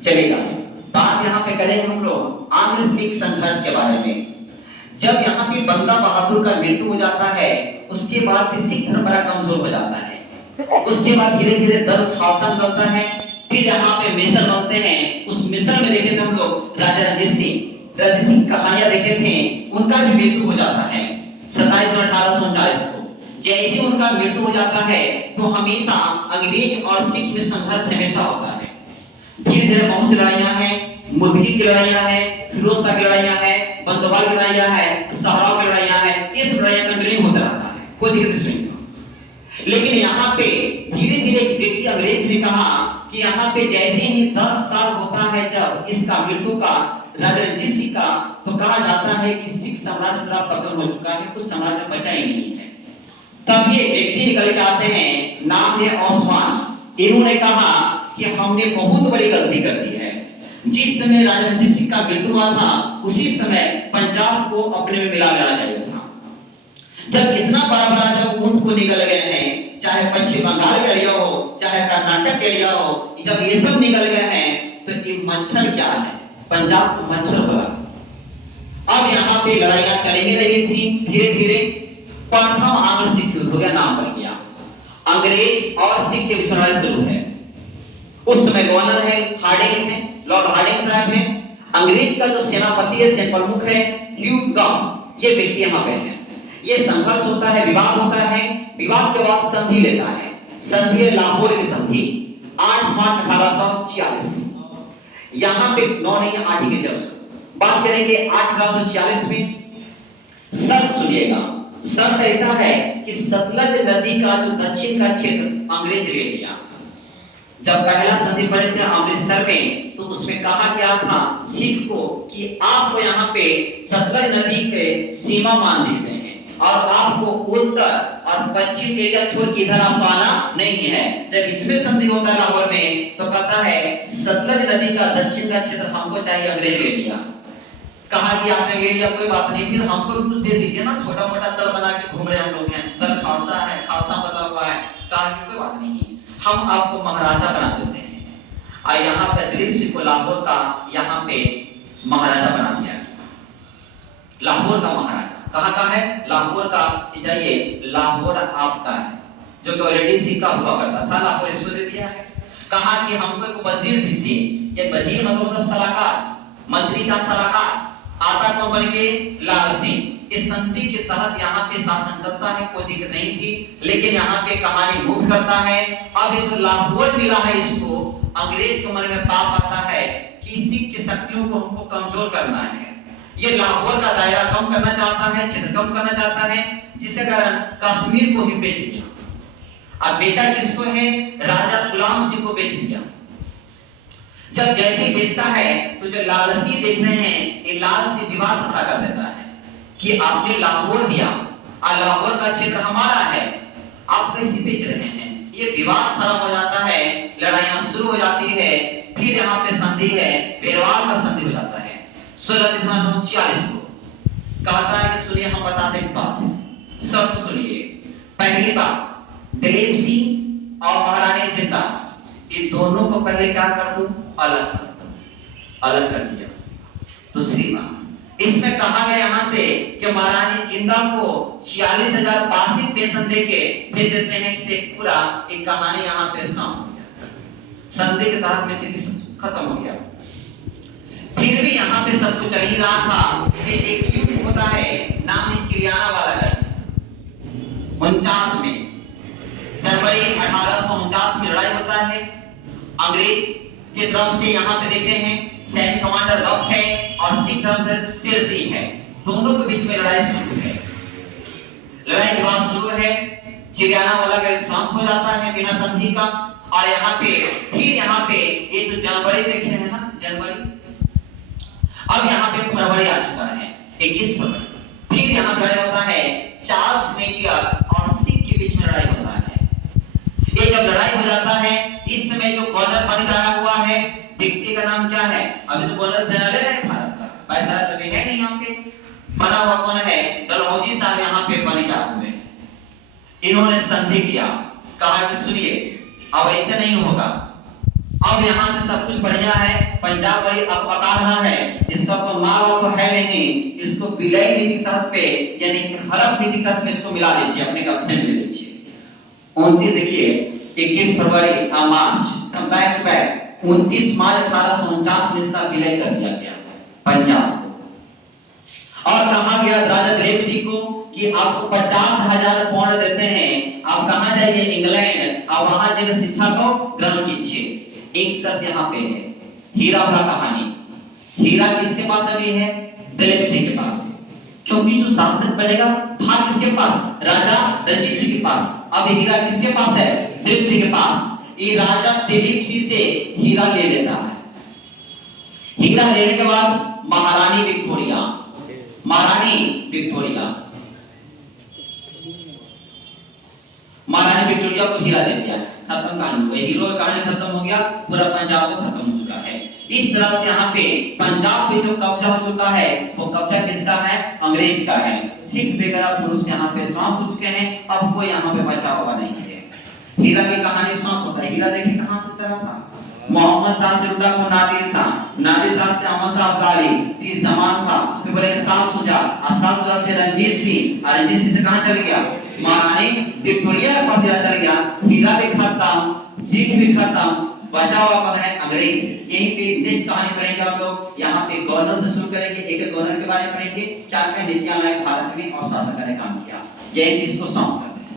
चलेगा। बात यहाँ पे करेंगे हम लोग आंग्ल सिख संघर्ष के बारे में। जब यहाँ पे बंदा बहादुर का मृत्यु हो जाता है, उसके बाद भी सिख धर्म बड़ा कमजोर हो जाता है। उसके बाद धीरे धीरे दल खालसा निकलता है, फिर यहाँ पे मिस्र बनते हैं। उस मिस्र में देखे थे हम लोग राजा रणजीत सिंह कहानियां देखे थे, उनका भी मृत्यु हो जाता है 27 जून 1839 को। जैसे उनका मृत्यु हो जाता है तो हमेशा अंग्रेज और सिख में संघर्ष हमेशा होता है। धीरे धीरे बहुत सी लड़ाइयां हैं, मुदगी की लड़ाइयां हैं, फिरोज शाह की लड़ाइयां हैं, बंदोबल की लड़ाइयां हैं, सहराव की लड़ाइयां हैं। इस लड़ाइयां कंटिन्यू होता रहता है, कोई दिक्कत नहीं। लेकिन यहाँ पे धीरे धीरे एक व्यक्ति अंग्रेज ने कहा कि यहाँ पे जैसे ही 10 साल होता है जब इसका मृत्यु का राजा रणजीत सिंह का, तो कहा जाता है कि सिख साम्राज्य पूरा पतन हो चुका है, कुछ साम्राज्य बचा ही नहीं है। तब ये व्यक्ति निकल के आते हैं, नाम है ओस्मान। इन्होंने कहा कि हमने बहुत बड़ी गलती कर दी है। जिस समय राजा रणजीत सिंह का मृत्यु हुआ था, उसी समय पंजाब को अपने में मिला लेना चाहिए था। जब इतना बड़ा बड़ा जब ऊंट को निकल गए हैं, चाहे पश्चिम बंगाल का एरिया हो, चाहे कर्नाटक का एरिया हो, जब ये सब निकल गए हैं तो ये मच्छर क्या है, पंजाब को मच्छर बना। अब यहाँ पे लड़ाइयां चली रही थी। धीरे धीरे प्रथम आंग्ल सिख युद्ध हो गया, नाम बन गया। अंग्रेज और सिख के बीच लड़ाई शुरू है। उस समय गवर्नर है हार्डिंग है, लॉर्ड हार्डिंग साहब है। अंग्रेज का जो सेनापति है, सेना प्रमुख है ह्यू गॉफ, ये व्यक्ति यहाँ पे है। ये संघर्ष होता है, विवाद होता है। विवाद के बाद संधि लेता है। संधि है लाहौर की संधि 8 मार्च 1846। यहाँ पे 9 नहीं 8 के जस्ट बात करेंगे 8 1846 में। शर्त सुनिएगा, शर्त ऐसा है कि सतलज नदी का जो दक्षिण का क्षेत्र अंग्रेज ले लिया। जब पहला संधि पड़े थे अमृतसर में, तो उसमें कहा गया था सिख को कि आपको यहाँ पे सतलज नदी के सीमा मान देते हैं और आपको उत्तर और पश्चिम एरिया छोड़ के इधर आप आना नहीं है। जब इसमें संधि होता है लाहौर में, तो कहता है सतलज नदी का दक्षिण का क्षेत्र हमको चाहिए, अंग्रेज ले लिया। कहा कि आपने ले लिया कोई बात नहीं, फिर हमको भी कुछ दे दीजिए ना, छोटा मोटा दल बना के घूम रहे हम लोग हैं, दल खालसा है, खालसा बदला हुआ है। कहा कि कोई बात नहीं, हम आपको महाराजा बना देते हैं। और यहाँ पे दिलीप सिंह को लाहौर का यहाँ पे महाराजा बना दिया गया। लाहौर का महाराजा कहाँ का है, लाहौर का, कि जाइए लाहौर आपका है, जो कि ऑलरेडी सिक्का हुआ करता था, लाहौर इसको दे दिया है। कहा कि हमको एक वजीर दीजिए। ये वजीर मतलब होता सलाहकार, मंत्री का सलाहकार। आता कौन बन के, लाल सिंह। इस संधि के तहत यहाँ पे शासन चलता है, कोई दिक्कत नहीं थी। लेकिन यहाँ पे कहानी मूव करता है। अब ये जो लाहौर मिला है, इसको अंग्रेज के मन में पाप आता है कि सिख की शक्तियों को हमको कमजोर करना है। ये लाहौर का दायरा कम करना चाहता है, क्षेत्र कम करना चाहता है, जिसके कारण कश्मीर को ही बेच दिया। अब बेचा किसको है, राजा गुलाम सिंह को बेच दिया। जब जैसे बेचता है तो जो लालसी देख रहे हैं, ये लाल से विवाद खड़ा कर देता है कि आपने लाहौर दिया और लाहौर का क्षेत्र हमारा है, आप कैसे बेच रहे हैं। ये विवाद खत्म हो जाता है, लड़ाइयां शुरू हो जाती है। फिर यहाँ पे संधि है, बेरवाल का संधि हो जाता है 16 दिसंबर 1946 को। कहता है कि सुनिए हम बताते एक बात, शर्त सुनिए। पहली बात, दिलीप सिंह और महारानी जिंदा, ये दोनों को पहले क्या कर दूं, अलग कर दूं। अलग कर दिया। दूसरी बात, इसमें कहा गया यहाँ से कि महारानी जिंदा को 46,000 वार्षिक पेंशन देके भेज देते हैं। इससे पूरा एक कहानी यहाँ पे समाप्त हो गया। संधि के तहत में से खत्म हो गया। फिर भी यहाँ पे सब कुछ चल ही रहा था कि एक युद्ध होता है, नाम है चिलियाना वाला का युद्ध। 49 में, जनवरी 1849 में लड़ाई होता है। अंग्रेज की तरफ से यहाँ पे देखे हैं सैन्य कमांडर गफ है और सिख तरफ से शेर सिंह है। दोनों के बीच में लड़ाई शुरू है। लड़ाई के बाद शुरू है, चिलियाना वाला का शांत हो जाता है बिना संधि का। और यहाँ पे फिर यहाँ पे ये जो जनवरी देखे हैं ना, जनवरी, अब यहाँ पे फरवरी आ चुका है 21 फरवरी। फिर यहाँ लड़ाई होता है, चार्ल्स नेपियर और सिख के बीच में लड़ाई होता है। ये जब लड़ाई हो जाता है, इस समय जो गवर्नर बन गया हुआ है, व्यक्ति का नाम क्या है, अभी तो गवर्नर जनरल है भारत का, पैसा तो है नहीं यहाँ पे, बना हुआ कौन है, डलहौजी साहब यहाँ पे बन गया हुए। इन्होंने संधि किया, कहा कि सुनिए अब ऐसे नहीं होगा, अब अब यहाँ से सब कुछ बढ़िया है, पंजाब बड़ी अकबका रहा है, इसका तो माँ बाप है नहीं, इसको विलय नीति तहत पे यानी हड़प नीति तहत में इसको मिला लीजिए, अपने कब्जे में ले लीजिए। 29 देखिए 21 फरवरी मार्च बैक टू बैक 29 मार्च 1849 में इसका विलय कर दिया गया पंजाब को। और कहा गया राजा दिलीप सिंह को कि आपको 50,000 पाउंड देते हैं, आप कहां जाइए इंग्लैंड, आप वहां जाकर शिक्षा को ग्रहण कीजिए। एक शर्त यहाँ पे है, हीरा का कहानी, हीरा किसके पास अभी है? दिलीप सिंह के पास, क्योंकि जो शासक बनेगा था किसके पास? राजा रणजीत सिंह के पास। अब हीरा किसके पास है? दिलीप सिंह के पास। ये राजा दिलीप सिंह से हीरा ले लेता है। हीरा लेने के बाद महारानी विक्टोरिया, महारानी विक्टोरिया को हीरा दे दिया है। खत्म कहानी, हीरो की कहानी खत्म हो गया, पूरा पंजाब को खत्म हो चुका है। इस तरह से यहाँ पे पंजाब पे जो कब्जा हो चुका है वो कब्जा किसका है? अंग्रेज का है। सिख वगैरह पूर्व से यहाँ पे समाप्त हो चुके हैं, अब कोई यहाँ पे बचा हुआ नहीं है। हीरा की कहानी समाप्त होता है। हीरा देखिए कहाँ से चला था, मोहम्मद शाह से रुका को नादिर शाह, नादिर शाह से अहमद शाह अब्दाली, फिर जमान शाह, फिर बोले शाह शुजा, और शाह शुजा से रंजीत सिंह, और रंजीत सिंह से कहाँ चले गया? महारानी विक्टोरिया के पास हीरा चले गया। हीरा भी खत्म, सिख भी खत्म, बचा हुआ कौन है? अंग्रेज। यहीं पे नेक्स्ट कहानी पढ़ेंगे आप लोग। यहाँ पे गवर्नर से शुरू करेंगे, एक गवर्नर के बारे में पढ़ेंगे, क्या क्या नीतियां लाई भारत में और शासन ने काम किया, यही इसको सौंप